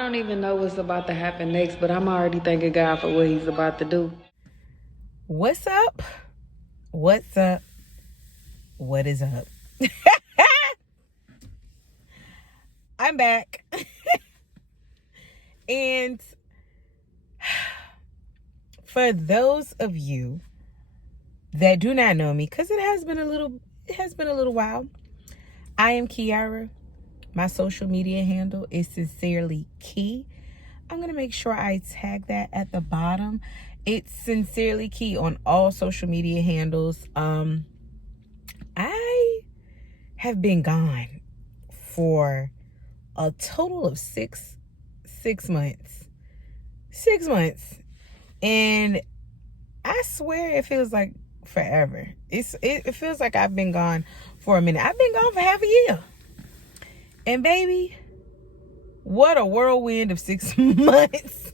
don't even know what's about to happen next, but I'm already thanking God for what he's about to do. What's up? What's up? What is up? I'm back. And for those of you that do not know me, because it has been a little while, I am Kiara. My social media handle is Sincerely Key. I'm going to make sure I tag that at the bottom. It's Sincerely Key on all social media handles. I have been gone for a total of six months. 6 months. And I swear it feels like forever. It feels like I've been gone for a minute. I've been gone for half a year. And baby, what a whirlwind of 6 months.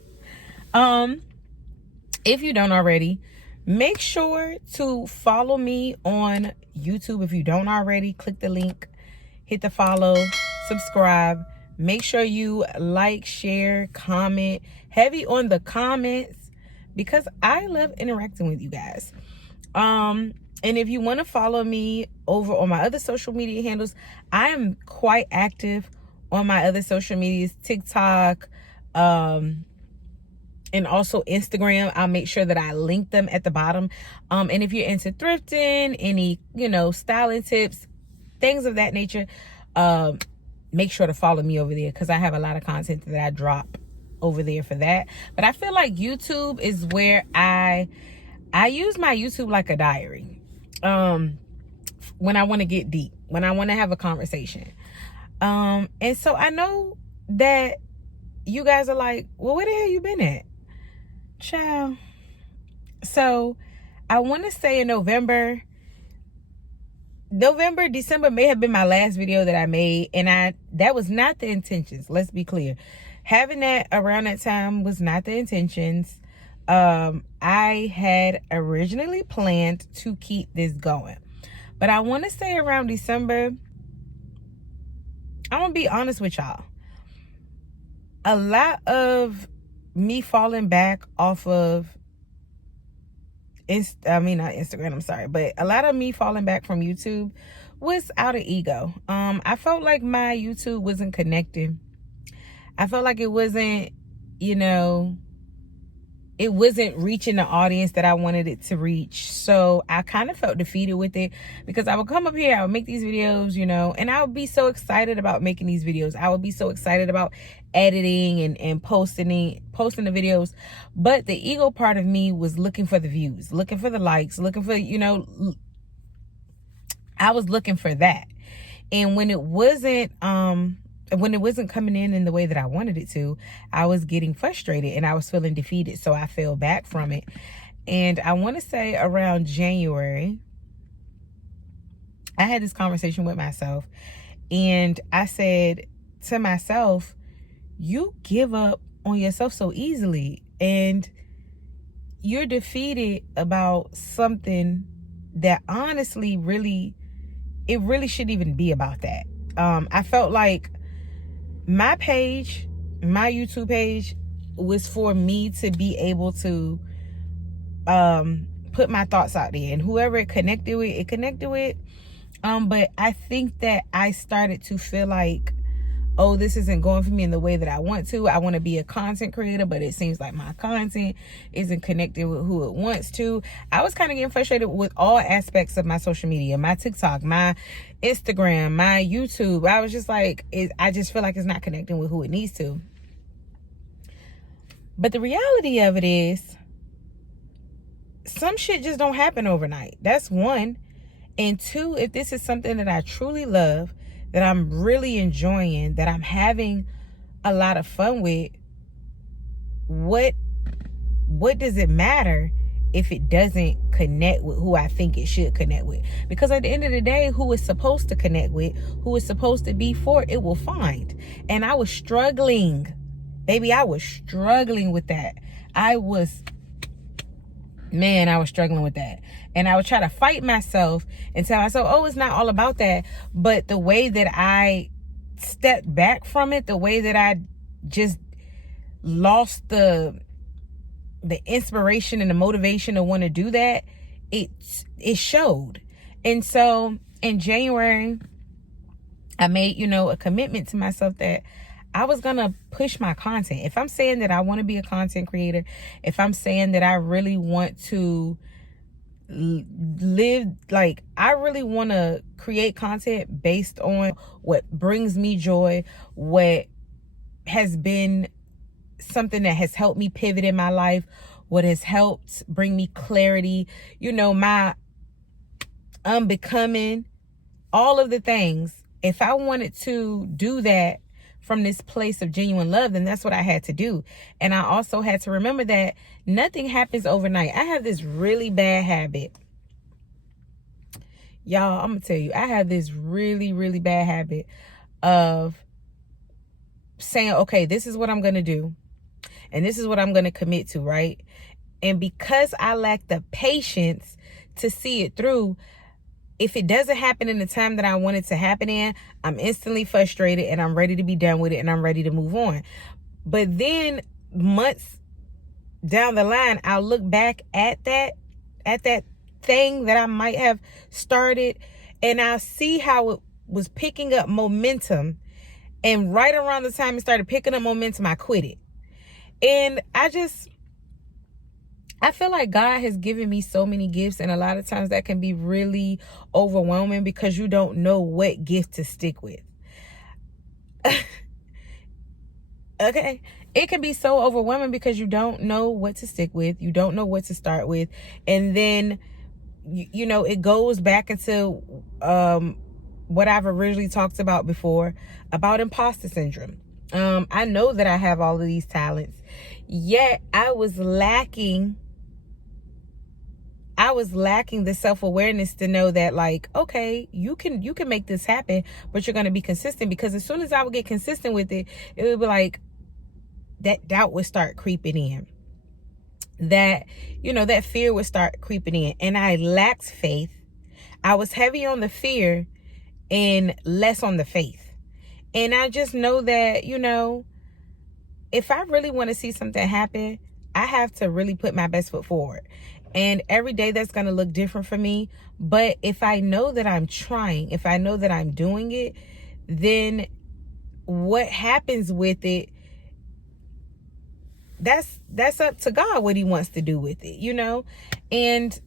If you don't already, make sure to follow me on YouTube. If you don't already, click the link, hit the follow, subscribe. Make sure you like, share, comment. Heavy on the comments because I love interacting with you guys. And if you want to follow me over on my other social media handles, I am quite active on my other social medias, TikTok, and also Instagram. I'll make sure that I link them at the bottom. And if you're into thrifting, any, styling tips, things of that nature, make sure to follow me over there because I have a lot of content that I drop over there for that. But I feel like YouTube is where I use my YouTube like a diary. When I want to get deep, when I want to have a conversation. And so I know that you guys are like, well, where the hell you been at? Child. So I want to say in November, December may have been my last video that I made. And that was not the intentions. Let's be clear. Having that around that time was not the intentions. I had originally planned to keep this going. But I want to say around December, I'm going to be honest with y'all. A lot of me falling back off of, not Instagram, I'm sorry. But a lot of me falling back from YouTube was out of ego. I felt like my YouTube wasn't connecting. I felt like it wasn't, it wasn't reaching the audience that I wanted it to reach. So I kind of felt defeated with it because I would come up here, I would make these videos, and I would be so excited about making these videos. I would be so excited about editing and posting the videos. But the ego part of me was looking for the views, looking for the likes, looking for, I was looking for that. And when it wasn't coming in the way that I wanted it to, I was getting frustrated and I was feeling defeated. So I fell back from it. And I want to say around January, I had this conversation with myself and I said to myself, you give up on yourself so easily and you're defeated about something that honestly it really shouldn't even be about that. I felt like my YouTube page was for me to be able to put my thoughts out there, and whoever it connected with. But I think that I started to feel like, oh, this isn't going for me in the way that I want to. I want to be a content creator, but it seems like my content isn't connected with who it wants to. I was kind of getting frustrated with all aspects of my social media, my TikTok, my Instagram, my YouTube. I was just like, I just feel like it's not connecting with who it needs to. But the reality of it is, some shit just don't happen overnight. That's one. And two, if this is something that I truly love, that I'm really enjoying, that I'm having a lot of fun with, what does it matter if it doesn't connect with who I think it should connect with? Because at the end of the day, who is supposed to connect with, who is supposed to be for, it will find. And I was struggling. Baby, I was struggling with that. I was struggling with that. And I would try to fight myself and tell myself, oh, it's not all about that. But the way that I stepped back from it, the way that I just lost the inspiration and the motivation to want to do that, it showed. And so in January, I made, a commitment to myself that I was going to push my content. If I'm saying that I want to be a content creator, if I'm saying that I really want to live, like, I really want to create content based on what brings me joy, what has been something that has helped me pivot in my life, what has helped bring me clarity, my unbecoming, all of the things. If I wanted to do that from this place of genuine love, then that's what I had to do. And I also had to remember that nothing happens overnight. I have this really bad habit. Y'all, I'm going to tell you, I have this really, really bad habit of saying, okay, this is what I'm going to do. And this is what I'm going to commit to, right? And because I lack the patience to see it through, if it doesn't happen in the time that I want it to happen in, I'm instantly frustrated and I'm ready to be done with it and I'm ready to move on. But then months down the line, I'll look back at that thing that I might have started, and I'll see how it was picking up momentum. And right around the time it started picking up momentum, I quit it. And I feel like God has given me so many gifts, and a lot of times that can be really overwhelming because you don't know what gift to stick with. Okay? It can be so overwhelming because you don't know what to stick with. You don't know what to start with. And then, it goes back into what I've originally talked about before, about imposter syndrome. I know that I have all of these talents, yet I was lacking the self-awareness to know that, like, okay, you can make this happen, but you're going to be consistent. Because as soon as I would get consistent with it, it would be like that doubt would start creeping in, that that fear would start creeping in, and I lacked faith. I was heavy on the fear and less on the faith. And I just know that, if I really want to see something happen, I have to really put my best foot forward. And every day that's going to look different for me. But if I know that I'm trying, if I know that I'm doing it, then what happens with it, that's up to God, what he wants to do with it, And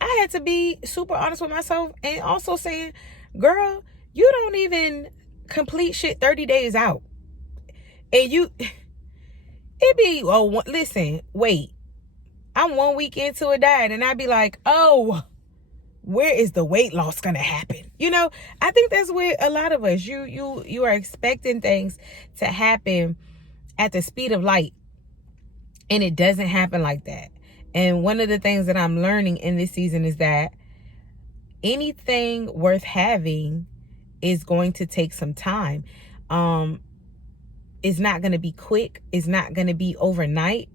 I had to be super honest with myself, and also saying, girl, you don't even complete shit 30 days out. And it be, oh, listen, wait, I'm 1 week into a diet and I'd be like, oh, where is the weight loss gonna happen? I think that's where a lot of us, you are expecting things to happen at the speed of light, and it doesn't happen like that. And one of the things that I'm learning in this season is that anything worth having is going to take some time. It's not going to be quick. It's not going to be overnight.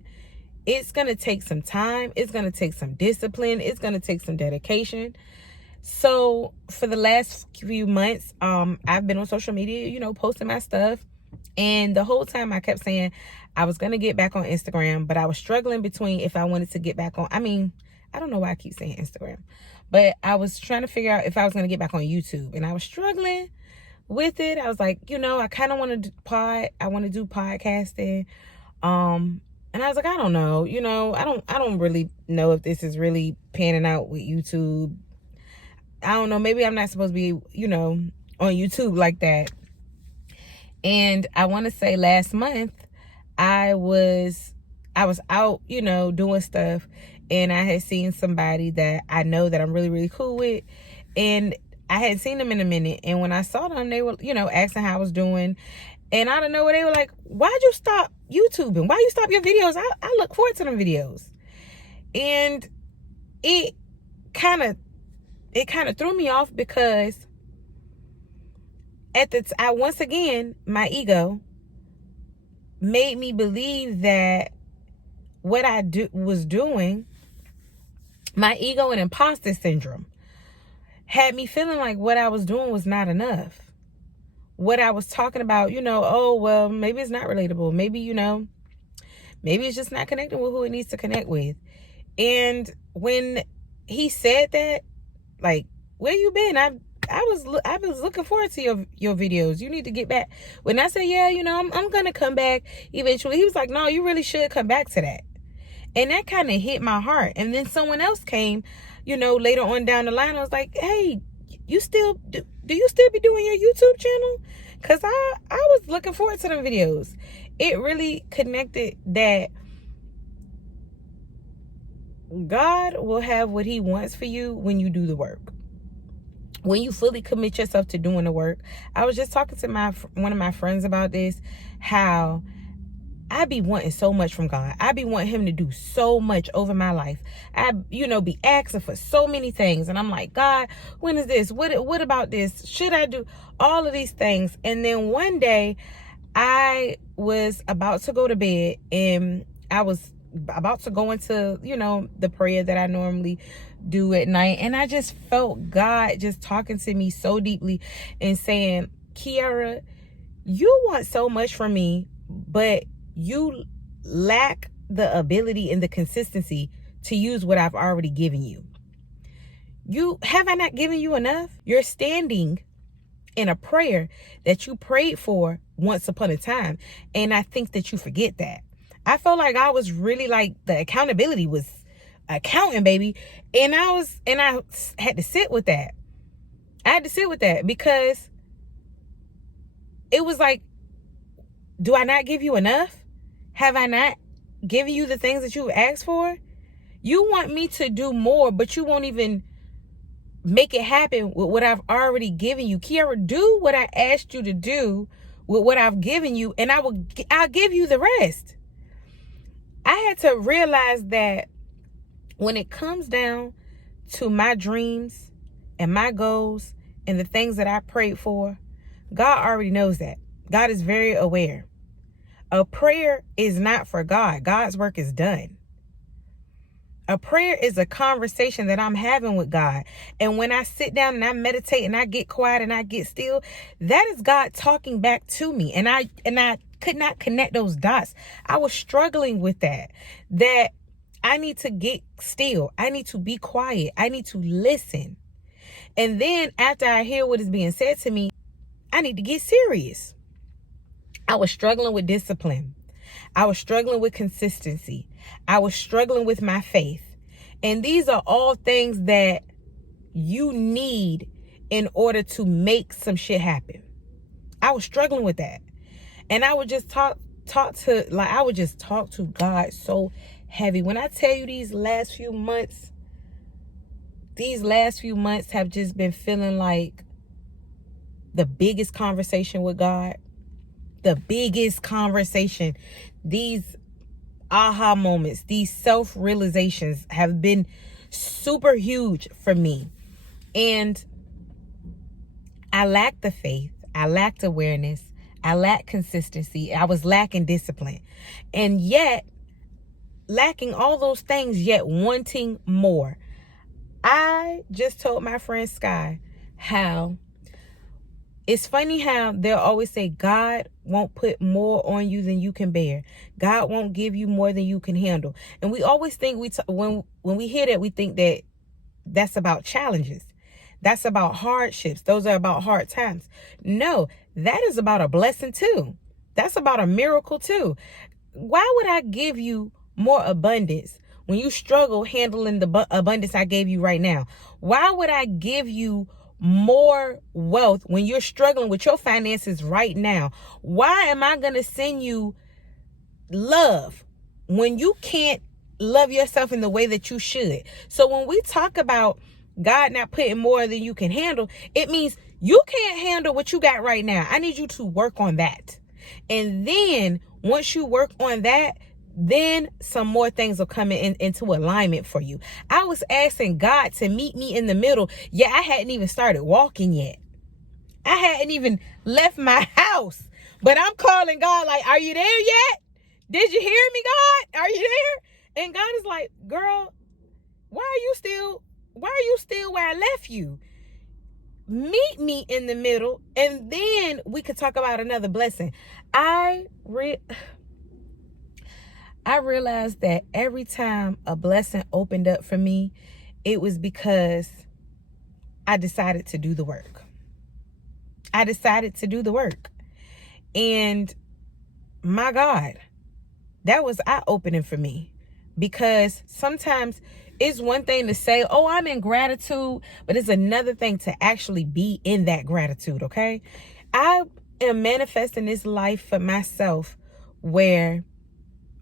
It's going to take some time. It's going to take some discipline. It's going to take some dedication. So for the last few months, I've been on social media, posting my stuff. And the whole time I kept saying I was going to get back on Instagram, but I was struggling between if I wanted to get back on. I don't know why I keep saying Instagram, but I was trying to figure out if I was going to get back on YouTube, and I was struggling with it. I was like, I kind of want to I want to do podcasting. And I was like, I don't know, I don't really know if this is really panning out with YouTube. I don't know. Maybe I'm not supposed to be, on YouTube like that. And I want to say last month I was out, doing stuff, and I had seen somebody that I know that I'm really, really cool with, and I hadn't seen them in a minute. And when I saw them, they were, asking how I was doing. And I don't know, they were like, why'd you stop YouTubing? Why you stop your videos? I look forward to them videos. And it kind of threw me off, because once again, my ego made me believe that what I was doing, my ego and imposter syndrome had me feeling like what I was doing was not enough. What I was talking about, oh, well, maybe it's not relatable. Maybe, Maybe it's just not connecting with who it needs to connect with. And when he said that, like, where you been? I was looking forward to your videos. You need to get back. When I said, yeah, I'm gonna come back eventually, he was like, no, you really should come back to that. And that kind of hit my heart. And then someone else came, later on down the line. I was like, hey, you still do you still be doing your YouTube channel? Because I was looking forward to them videos. It really connected that God will have what he wants for you when you do the work. When you fully commit yourself to doing the work. I was just talking to one of my friends about this, how I be wanting so much from God. I be wanting him to do so much over my life. I, be asking for so many things. And I'm like, God, when is this? What about this? Should I do all of these things? And then one day I was about to go to bed, and I was about to go into, the prayer that I normally do at night. And I just felt God just talking to me so deeply and saying, Kiara, you want so much from me, but you lack the ability and the consistency to use what I've already given you. Have I not given you enough? You're standing in a prayer that you prayed for once upon a time. And I think that you forget that. I felt like I was really like, the accountability was accounting, baby. And I had to sit with that. I had to sit with that because it was like, do I not give you enough? Have I not given you the things that you've asked for? You want me to do more, but you won't even make it happen with what I've already given you. Kiara, do what I asked you to do with what I've given you, and I'll give you the rest. I had to realize that when it comes down to my dreams and my goals and the things that I prayed for, God already knows that. God is very aware. A prayer is not for God. God's work is done. A prayer is a conversation that I'm having with God. And when I sit down and I meditate and I get quiet and I get still, that is God talking back to me. And I could not connect those dots. I was struggling with that I need to get still. I need to be quiet. I need to listen. And then after I hear what is being said to me, I need to get serious. I was struggling with discipline. I was struggling with consistency. I was struggling with my faith. And these are all things that you need in order to make some shit happen. I was struggling with that. And I would just talk to God so heavy. When I tell you these last few months have just been feeling like the biggest conversation with God. The biggest conversation. These aha moments, these self-realizations have been super huge for me. And I lacked the faith. I lacked awareness. I lacked consistency. I was lacking discipline. And yet, lacking all those things, yet wanting more. I just told my friend Sky how it's funny how they'll always say God won't put more on you than you can bear. God won't give you more than you can handle. And we always think when we hear that, we think that that's about challenges. That's about hardships. Those are about hard times. No, that is about a blessing too. That's about a miracle too. Why would I give you more abundance when you struggle handling the abundance I gave you right now? Why would I give you more wealth when you're struggling with your finances right now? Why am I going to send you love when you can't love yourself in the way that you should? So when we talk about God not putting more than you can handle, it means you can't handle what you got right now. I need you to work on that. And then once you work on that, then some more things will come into alignment for you. I was asking God to meet me in the middle. Yeah, I hadn't even started walking yet. I hadn't even left my house. But I'm calling God like, are you there yet? Did you hear me, God? Are you there? And God is like, girl, why are you still where I left you? Meet me in the middle, and then we could talk about another blessing. I I realized that every time a blessing opened up for me, it was because I decided to do the work. I decided to do the work. And my God, that was eye-opening for me, because sometimes it's one thing to say, oh, I'm in gratitude, but it's another thing to actually be in that gratitude, okay? I am manifesting this life for myself where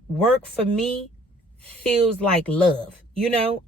work for me feels like love. You know,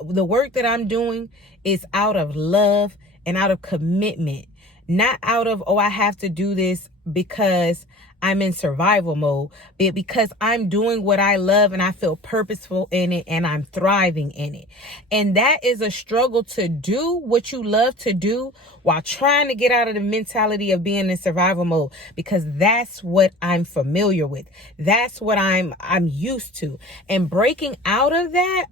the work that I'm doing is out of love and out of commitment, not out of, oh, I have to do this because I'm in survival mode, but because I'm doing what I love and I feel purposeful in it and I'm thriving in it. And that is a struggle, to do what you love to do while trying to get out of the mentality of being in survival mode, because that's what I'm familiar with. That's what I'm used to. And breaking out of that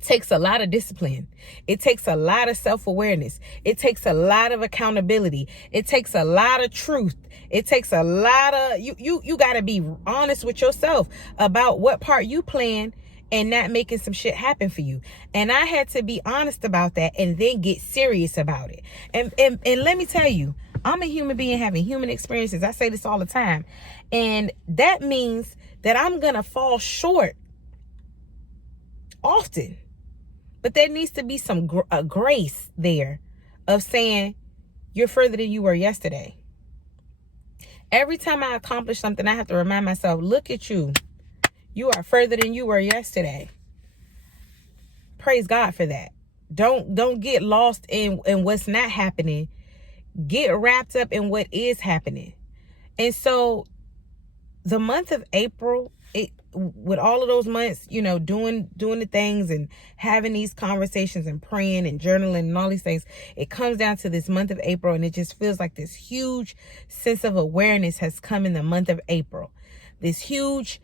takes a lot of discipline. It takes a lot of self-awareness. It takes a lot of accountability. It takes a lot of truth. It takes a lot of, you got to be honest with yourself about what part you playing and not making some shit happen for you. And I had to be honest about that and then get serious about it. And let me tell you, I'm a human being having human experiences. I say this all the time. And that means that I'm going to fall short often. But there needs to be some grace there of saying you're further than you were yesterday. Every time I accomplish something, I have to remind myself, look at you. You are further than you were yesterday. Praise God for that. Don't get lost in what's not happening. Get wrapped up in what is happening. And so the month of April, with all of those months, you know, doing the things and having these conversations and praying and journaling and all these things, it comes down to this month of April, and it just feels like this huge sense of awareness has come in the month of April. This huge,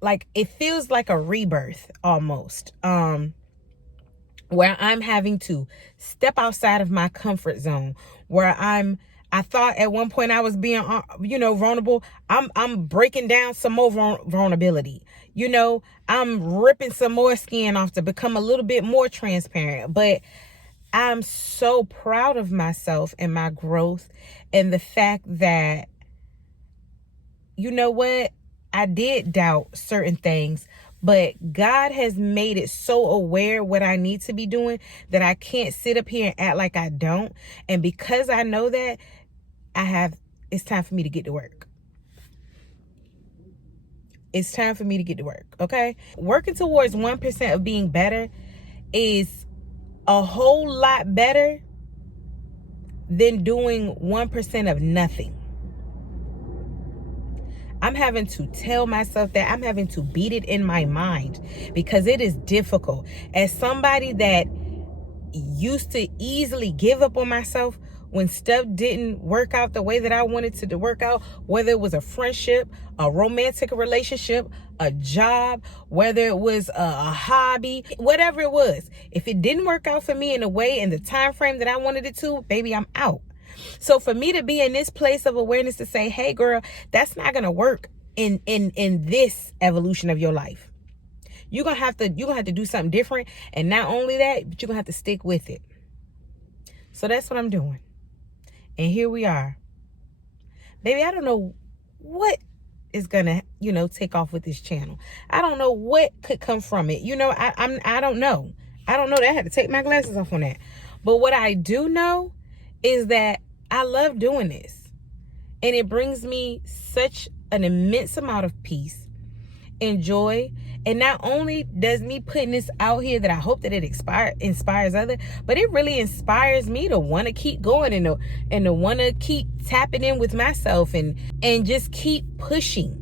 like it feels like a rebirth almost, where I'm having to step outside of my comfort zone, where I thought at one point I was being, vulnerable. I'm breaking down some more vulnerability. You know, I'm ripping some more skin off to become a little bit more transparent. But I'm so proud of myself and my growth, and the fact that, you know what, I did doubt certain things, but God has made it so aware what I need to be doing that I can't sit up here and act like I don't. And because I know that, it's time for me to get to work. It's time for me to get to work, okay? Working towards 1% of being better is a whole lot better than doing 1% of nothing. I'm having to tell myself that. I'm having to beat it in my mind, because it is difficult. As somebody that used to easily give up on myself when stuff didn't work out the way that I wanted to work out, whether it was a friendship, a romantic relationship, a job, whether it was a hobby, whatever it was, if it didn't work out for me in the way and the time frame that I wanted it to, baby, I'm out. So for me to be in this place of awareness to say, hey girl, that's not gonna work in this evolution of your life. You're gonna have to do something different. And not only that, but you're gonna have to stick with it. So that's what I'm doing. And here we are. Baby, I don't know what is gonna, take off with this channel. I don't know what could come from it. I don't know. I don't know that. I had to take my glasses off on that. But what I do know is that I love doing this. And it brings me such an immense amount of peace and joy. And not only does me putting this out here that I hope that it inspires others, but it really inspires me to want to keep going and to want to keep tapping in with myself and just keep pushing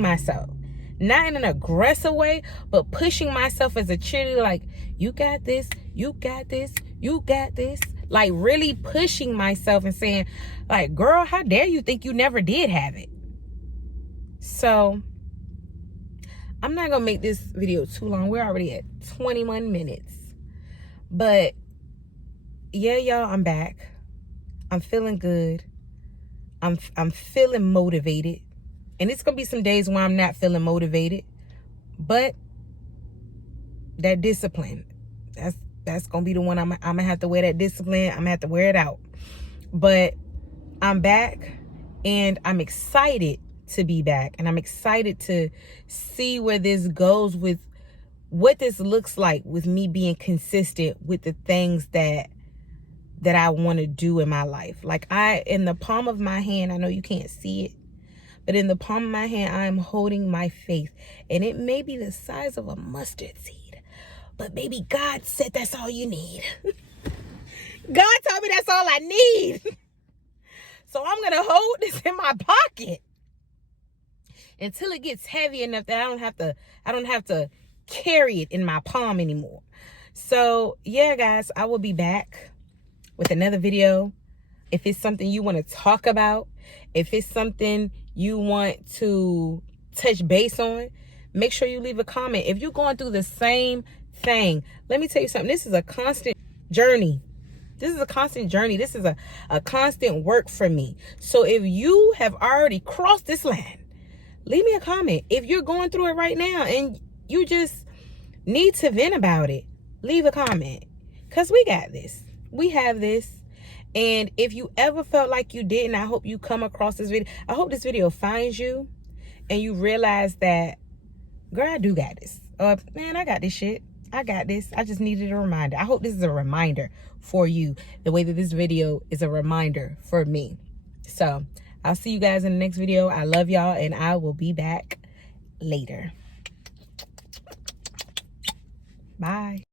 myself. Not in an aggressive way, but pushing myself as a cheerleader, like, you got this, you got this, you got this. Like really pushing myself and saying, like, girl, how dare you think you never did have it? So I'm not going to make this video too long. We're already at 21 minutes. But yeah, y'all, I'm back. I'm feeling good. I'm feeling motivated. And it's going to be some days where I'm not feeling motivated. But that discipline, that's going to be the one I'm going to have to wear that discipline. I'm going to have to wear it out. But I'm back, and I'm excited to be back. And I'm excited to see where this goes, with what this looks like with me being consistent with the things that I want to do in my life. Like, in the palm of my hand, I know you can't see it, but in the palm of my hand, I am holding my faith. And it may be the size of a mustard seed, but baby, God said that's all you need. God told me that's all I need. So I'm going to hold this in my pocket until it gets heavy enough that I don't have to carry it in my palm anymore. So yeah, guys, I will be back with another video. If it's something you want to talk about, if it's something you want to touch base on, make sure you leave a comment. If you're going through the same thing, let me tell you something. This is a constant journey. This is a constant journey. This is a constant work for me. So if you have already crossed this line, leave me a comment. If you're going through it right now and you just need to vent about it, leave a comment. Because we got this. We have this. And if you ever felt like you didn't, I hope you come across this video. I hope this video finds you and you realize that, girl, I do got this. Man, I got this shit. I got this. I just needed a reminder. I hope this is a reminder for you, the way that this video is a reminder for me. So I'll see you guys in the next video. I love y'all, and I will be back later. Bye.